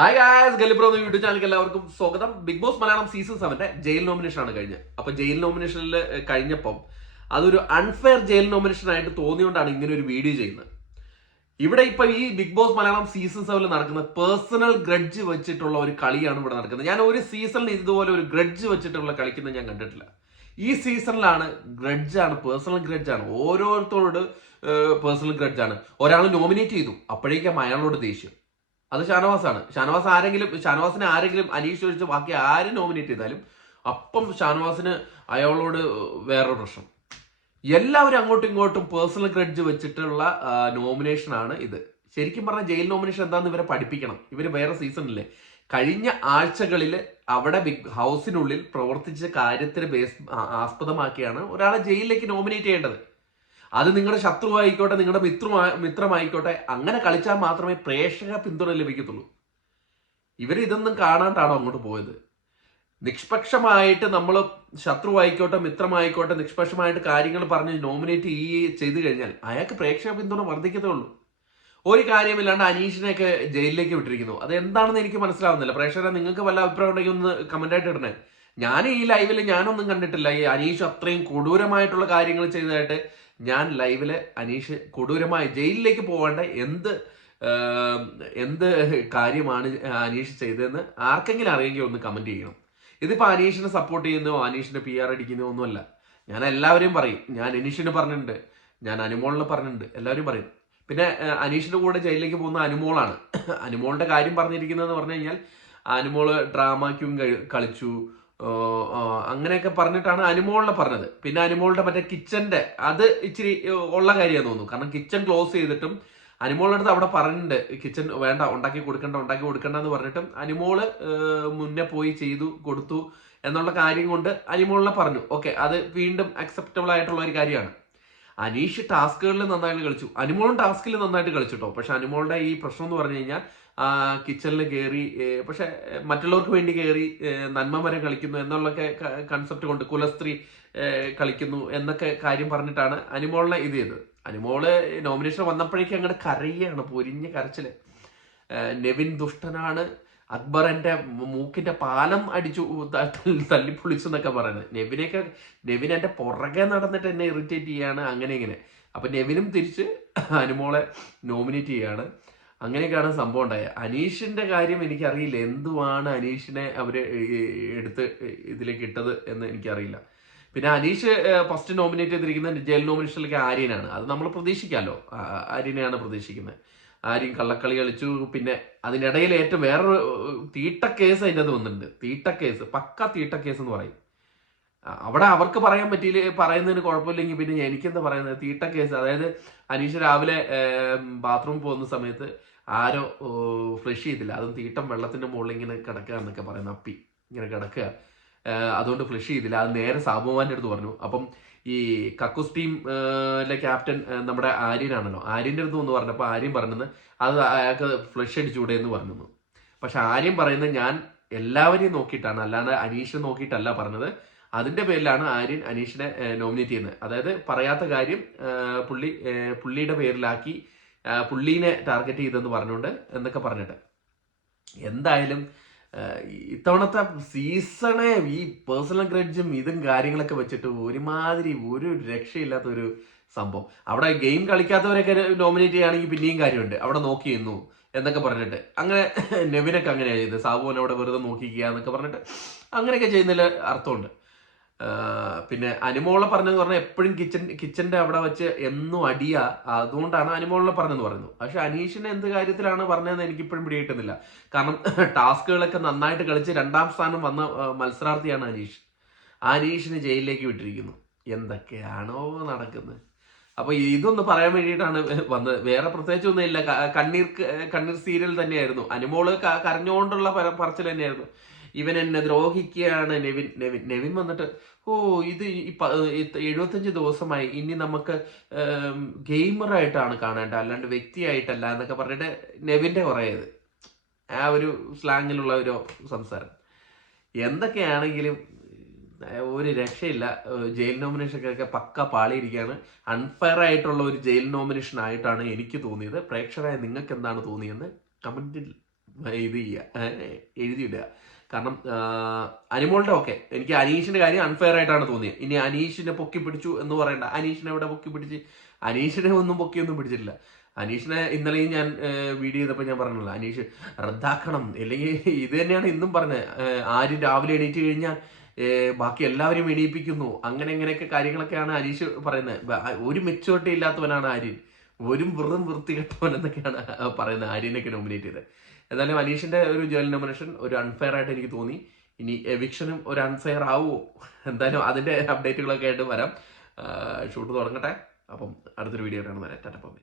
Hi guys, ഗലിബ്രോ എന്ന YouTube ചാനലിലേക്ക് എല്ലാവർക്കും സ്വാഗതം. Bigg Boss Malayalam season 7 jail nomination ആണ് കഴിഞ്ഞത്. അപ്പൊ ജയിൽ നോമിനേഷനിൽ കഴിഞ്ഞപ്പം അതൊരു അൺഫെയർ ജയിൽ നോമിനേഷൻ ആയിട്ട് തോന്നിയോണ്ടാണ് ഇങ്ങനെ ഒരു വീഡിയോ ചെയ്യുന്നത്. ഇവിടെ ഇപ്പൊ ഈ ബിഗ് ബോസ് മലയാളം സീസൺ 7 നടക്കുന്ന പേഴ്സണൽ ഗ്രഡ്ജ് വെച്ചിട്ടുള്ള ഒരു കളിയാണ് ഇവിടെ നടക്കുന്നത്. ഞാൻ ഒരു സീസണിൽ ഇതുപോലെ ഒരു ഗ്രഡ്ജ് വെച്ചിട്ടുള്ള കളിക്കുന്നത് ഞാൻ കണ്ടിട്ടില്ല. ഈ സീസണിലാണ് ഗ്രഡ്ജാണ്, പേഴ്സണൽ ഗ്രഡ്ജാണ്, ഓരോരുത്തരോട് പേഴ്സണൽ ഗ്രഡ്ജാണ്. ഒരാൾ നോമിനേറ്റ് ചെയ്തു, അപ്പോഴേക്കും അയാളോട് ദേഷ്യം. അത് ഷാനവാസാണ്. ഷാനവാസിനെ ആരെങ്കിലും അനീഷ് ഒഴിച്ച് ബാക്കി ആരും നോമിനേറ്റ് ചെയ്താലും അപ്പം ഷാനവാസിന് അയാളോട് വേറൊരു പ്രശ്നം. എല്ലാവരും അങ്ങോട്ടും ഇങ്ങോട്ടും പേഴ്സണൽ ഗ്രഡ്ജ് വെച്ചിട്ടുള്ള നോമിനേഷൻ ആണ് ഇത്. ശരിക്കും പറഞ്ഞാൽ ജയിൽ നോമിനേഷൻ എന്താന്ന് ഇവരെ പഠിപ്പിക്കണം. ഇവര് വേറെ സീസണില്ലേ, കഴിഞ്ഞ ആഴ്ചകളിൽ അവിടെ ബിഗ് ഹൗസിനുള്ളിൽ പ്രവർത്തിച്ച കാര്യത്തിന് ആസ്പദമാക്കിയാണ് ഒരാളെ ജയിലിലേക്ക് നോമിനേറ്റ് ചെയ്യേണ്ടത്. അത് നിങ്ങളുടെ ശത്രുവായിക്കോട്ടെ, നിങ്ങളുടെ മിത്രമായിക്കോട്ടെ, അങ്ങനെ കളിച്ചാൽ മാത്രമേ പ്രേക്ഷക പിന്തുണ ലഭിക്കത്തുള്ളൂ. ഇവർ ഇതൊന്നും കാണാണ്ടാണോ അങ്ങോട്ട് പോയത്? നിഷ്പക്ഷമായിട്ട് നമ്മൾ ശത്രുവായിക്കോട്ടെ മിത്രമായിക്കോട്ടെ നിഷ്പക്ഷമായിട്ട് കാര്യങ്ങൾ പറഞ്ഞ് നോമിനേറ്റ് ചെയ്ത് കഴിഞ്ഞാൽ അയാൾക്ക് പ്രേക്ഷക പിന്തുണ വർദ്ധിക്കത്തുള്ളൂ. ഒരു കാര്യമില്ലാണ്ട് അനീഷിനെയൊക്കെ ജയിലിലേക്ക് വിട്ടിരിക്കുന്നു. അത് എന്താണെന്ന് എനിക്ക് മനസ്സിലാവുന്നില്ല. പ്രേക്ഷകരെ നിങ്ങൾക്ക് വല്ല അഭിപ്രായം ഉണ്ടെങ്കിൽ ഒന്ന് കമന്റായിട്ട് ഇടണേ. ഞാൻ ഈ ലൈവിൽ ഞാനൊന്നും കണ്ടിട്ടില്ല ഈ അനീഷ് അത്രയും കൊടൂരമായിട്ടുള്ള കാര്യങ്ങൾ ചെയ്തതായിട്ട്. ഞാൻ ലൈവില് അനീഷ് കൊടൂരമായി ജയിലിലേക്ക് പോകേണ്ട എന്ത് കാര്യമാണ് അനീഷ് ചെയ്തതെന്ന് ആർക്കെങ്കിലും അറിയെങ്കിൽ ഒന്ന് കമന്റ് ചെയ്യണം. ഇതിപ്പോ അനീഷിനെ സപ്പോർട്ട് ചെയ്യുന്നോ അനീഷിന്റെ PR അടിക്കുന്നോ ഒന്നുമല്ല. ഞാൻ എല്ലാവരെയും പറയും. ഞാൻ അനീഷിന് പറഞ്ഞിട്ടുണ്ട്, ഞാൻ അനുമോളിനെ പറഞ്ഞിട്ടുണ്ട്, എല്ലാവരും പറയും. പിന്നെ അനീഷിന്റെ കൂടെ ജയിലിലേക്ക് പോകുന്ന അനുമോളാണ്. അനുമോളുടെ കാര്യം പറഞ്ഞിരിക്കുന്നതെന്ന് പറഞ്ഞു കഴിഞ്ഞാൽ അനുമോള് ഡ്രാമയ്ക്കും കളിച്ചു, അങ്ങനെയൊക്കെ പറഞ്ഞിട്ടാണ് അനുമോളിനെ പറഞ്ഞത്. പിന്നെ അനുമോളുടെ മറ്റേ കിച്ചന്റെ അത് ഇച്ചിരി ഉള്ള കാര്യമാണെന്ന് തോന്നുന്നു. കാരണം കിച്ചൺ ക്ലോസ് ചെയ്തിട്ടും അനുമോളുടെ അടുത്ത് അവിടെ പറഞ്ഞിട്ടുണ്ട് കിച്ചൺ വേണ്ട, ഉണ്ടാക്കി കൊടുക്കണ്ട എന്ന് പറഞ്ഞിട്ടും അനുമോള് മുന്നേ പോയി ചെയ്തു കൊടുത്തു എന്നുള്ള കാര്യം കൊണ്ട് അനുമോളിനെ പറഞ്ഞു. ഓക്കെ, അത് വീണ്ടും അക്സെപ്റ്റബിൾ ആയിട്ടുള്ള ഒരു കാര്യമാണ്. അനീഷ് ടാസ്കുകളിൽ നന്നായിട്ട് കളിച്ചു, അനുമോളും ടാസ്കിൽ നന്നായിട്ട് കളിച്ചിട്ടോ. പക്ഷെ അനുമോളുടെ ഈ പ്രശ്നം എന്ന് പറഞ്ഞു കഴിഞ്ഞാൽ കിച്ചണിൽ കയറി, പക്ഷെ മറ്റുള്ളവർക്ക് വേണ്ടി കയറി നന്മ മരം കളിക്കുന്നു എന്നുള്ളൊക്കെ കൺസെപ്റ്റ് കൊണ്ട് കുലസ്ത്രീ കളിക്കുന്നു എന്നൊക്കെ കാര്യം പറഞ്ഞിട്ടാണ് അനുമോളിനെ ഇത് ചെയ്തത്. അനുമോള് നോമിനേഷൻ വന്നപ്പോഴേക്കും അങ്ങോട്ട് കരയാണ്, പൊരിഞ്ഞ കരച്ചില്. നെവിൻ ദുഷ്ടനാണ്, അക്ബർ എന്റെ മൂക്കിന്റെ പാലം അടിച്ചു തല്ലിപ്പൊളിച്ചു എന്നൊക്കെ പറയുന്നത്. നെവിൻ എന്റെ പുറകെ നടന്നിട്ട് എന്നെ ഇറിറ്റേറ്റ് ചെയ്യാണ്, അങ്ങനെ ഇങ്ങനെ. അപ്പൊ നെവിനും തിരിച്ച് അനുമോളെ നോമിനേറ്റ് ചെയ്യാണ്. അങ്ങനെയൊക്കെയാണ് സംഭവം ഉണ്ടായത്. അനീഷിന്റെ കാര്യം എനിക്കറിയില്ല, എന്തുവാണ് അനീഷിനെ അവര് എടുത്ത് ഇതിലേക്ക് ഇട്ടത് എന്ന് എനിക്കറിയില്ല. പിന്നെ അനീഷ് ഫസ്റ്റ് നോമിനേറ്റ് ചെയ്തിരിക്കുന്ന ജയിൽ നോമിനേഷനിലേക്ക് ആര്യനാണ്. അത് നമ്മൾ പ്രതീക്ഷിക്കാമല്ലോ, ആര്യനെയാണ് പ്രതീക്ഷിക്കുന്നത്. ആര്യൻ കള്ളക്കളി കളിച്ചു. പിന്നെ അതിനിടയിൽ ഏറ്റവും വേറൊരു തീട്ടക്കേസ് അതിൻ്റെ അത് വന്നിട്ടുണ്ട്. തീട്ടക്കേസ്, പക്ക തീട്ടക്കേസ് എന്ന് പറയും. അവിടെ അവർക്ക് പറയാൻ പറ്റിയില്ല, പറയുന്നതിന് കുഴപ്പമില്ലെങ്കിൽ പിന്നെ എനിക്കെന്താ പറയുന്നത്, തീട്ടക്കേസ്. അതായത് അനീഷ് രാവിലെ ബാത്റൂമിൽ പോകുന്ന സമയത്ത് ആരോ ഫ്ലഷ് ചെയ്തില്ല, അതും തീട്ടം വെള്ളത്തിന്റെ മുകളിൽ ഇങ്ങനെ കിടക്കുക എന്നൊക്കെ പറയുന്നത്, അപ്പി ഇങ്ങനെ കിടക്കുക, അതുകൊണ്ട് ഫ്ലഷ് ചെയ്തില്ല. അത് നേരെ സാബുമാന്റെ അടുത്ത് പറഞ്ഞു. അപ്പം ഈ കക്കൂസ് ടീമിലെ ക്യാപ്റ്റൻ നമ്മുടെ ആര്യനാണല്ലോ, ആര്യന്റെ അടുത്ത് ഒന്ന് പറഞ്ഞപ്പോൾ ആര്യൻ പറഞ്ഞത് അത് അയാൾക്ക് ഫ്ലഷ് അടിച്ചുകൂടെ എന്ന് പറഞ്ഞു. പക്ഷെ ആര്യൻ പറയുന്നത് ഞാൻ എല്ലാവരെയും നോക്കിയിട്ടാണ്, അല്ലാണ്ട് അനീഷിനെ നോക്കിയിട്ടല്ല പറഞ്ഞത്. അതിന്റെ പേരിലാണ് ആര്യൻ അനീഷിനെ നോമിനേറ്റ് ചെയ്യുന്നത്. അതായത് പറയാത്ത കാര്യം പുള്ളിയുടെ പേരിലാക്കി പുള്ളീനെ ടാർഗറ്റ് ചെയ്തെന്ന് പറഞ്ഞുകൊണ്ട് എന്നൊക്കെ പറഞ്ഞിട്ട്. എന്തായാലും ഇത്തവണത്തെ സീസണെ ഈ പേഴ്സണൽ ഗ്രഡ്ജും ഇതും കാര്യങ്ങളൊക്കെ വെച്ചിട്ട് ഒരുമാതിരി ഒരു രക്ഷയില്ലാത്ത ഒരു സംഭവം. അവിടെ ഗെയിം കളിക്കാത്തവരൊക്കെ നോമിനേറ്റ് ചെയ്യുകയാണെങ്കിൽ പിന്നെയും കാര്യമുണ്ട്, അവിടെ നോക്കിയിരുന്നു എന്നൊക്കെ പറഞ്ഞിട്ട്. അങ്ങനെ നെവിനൊക്കെ അങ്ങനെയാണ് ചെയ്തത്, സാബുവിനെ അവിടെ വെറുതെ നോക്കിക്കുക എന്നൊക്കെ പറഞ്ഞിട്ട് അങ്ങനെയൊക്കെ ചെയ്യുന്നതിൽ അർത്ഥമുണ്ട്. പിന്നെ അനുമോളെ പറഞ്ഞെന്ന് പറഞ്ഞാൽ എപ്പോഴും കിച്ചന്റെ അവിടെ വെച്ച് എന്നും അടിയാ, അതുകൊണ്ടാണ് അനുമോളിനെ പറഞ്ഞെന്ന് പറയുന്നു. പക്ഷെ അനീഷിനെ എന്ത് കാര്യത്തിലാണ് പറഞ്ഞതെന്ന് എനിക്കിപ്പോഴും പിടികിട്ടുന്നില്ല. കാരണം ടാസ്കുകളൊക്കെ നന്നായിട്ട് കളിച്ച് 2ാം സ്ഥാനം വന്ന മത്സരാർത്ഥിയാണ് അനീഷ്. അനീഷിനെ ജയിലിലേക്ക് വിട്ടിരിക്കുന്നു. എന്തൊക്കെയാണോ നടക്കുന്നത്? അപ്പൊ ഇതൊന്ന് പറയാൻ വേണ്ടിയിട്ടാണ് വന്നത്, വേറെ പ്രത്യേകിച്ചൊന്നും ഇല്ല. കണ്ണീർ സീരിയൽ തന്നെയായിരുന്നു. അനുമോള് കരഞ്ഞുകൊണ്ടുള്ള പറച്ചിൽ തന്നെയായിരുന്നു. ഇവൻ എന്നെ ദ്രോഹിക്കുകയാണ് നെവിൻ വന്നിട്ട് ഇത് 75 ദിവസമായി, ഇനി നമുക്ക് ഗെയിമറായിട്ടാണ് കാണേണ്ട, അല്ലാണ്ട് വ്യക്തിയായിട്ടല്ല എന്നൊക്കെ പറഞ്ഞിട്ട് നെവിന്റെ കുറേത് ആ ഒരു സ്ലാങ്ങിലുള്ള ഒരു സംസാരം. എന്തൊക്കെയാണെങ്കിലും ഒരു രക്ഷയില്ല. ജയിൽ നോമിനേഷനൊക്കെ പക്ക പാളിയിരിക്കുകയാണ്. അൺഫെയർ ആയിട്ടുള്ള ഒരു ജയിൽ നോമിനേഷൻ ആയിട്ടാണ് എനിക്ക് തോന്നിയത്. പ്രേക്ഷകരായ നിങ്ങൾക്ക് എന്താണ് തോന്നിയെന്ന് കമന്റിൽ ഇത് ചെയ്യുക, എഴുതിയിടുക. കാരണം അനിമോളുടെ ഓക്കെ, എനിക്ക് അനീഷിന്റെ കാര്യം അൺഫെയർ ആയിട്ടാണ് തോന്നിയത്. ഇനി അനീഷിനെ പൊക്കി പിടിച്ചു എന്ന് പറയണ്ട. അനീഷിനെ എവിടെ പൊക്കി പിടിച്ച്? അനീഷിനെ ഒന്നും പൊക്കിയൊന്നും പിടിച്ചിട്ടില്ല. അനീഷിനെ ഇന്നലെയും ഞാൻ വീഡിയോ ചെയ്തപ്പോൾ ഞാൻ പറഞ്ഞല്ലോ, അനീഷ് റദ്ദാക്കണം, അല്ലെങ്കിൽ ഇത് തന്നെയാണ് ഇന്നും പറഞ്ഞത്. ആരും രാവിലെ എണീറ്റ് കഴിഞ്ഞാൽ ബാക്കി എല്ലാവരും എണീപ്പിക്കുന്നു, അങ്ങനെ ഇങ്ങനെയൊക്കെ കാര്യങ്ങളൊക്കെയാണ് അനീഷ് പറയുന്നത്. ഒരു മെച്ചൂരിറ്റി ഇല്ലാത്തവനാണ് ആര്യൻ, ഒരു വെറും വൃത്തികെട്ടവൻ എന്നൊക്കെയാണ് പറയുന്നത് ആര്യനൊക്കെ നോമിനേറ്റ് ചെയ്തത്. എന്നാലും അനീഷിന്റെ ഒരു ജയിൽ നോമിനേഷൻ ഒരു അൺഫെയർ ആയിട്ട് എനിക്ക് തോന്നി. ഇനി എവിക്ഷനും ഒരു അൺഫെയർ ആവുമോ? എന്തായാലും അതിന്റെ അപ്ഡേറ്റുകളൊക്കെ ആയിട്ട് വരാം. ഷൂട്ട് തുടങ്ങട്ടെ. അപ്പം അടുത്തൊരു വീഡിയോ ആയിട്ടാണ് വരാം. ടാറ്റ.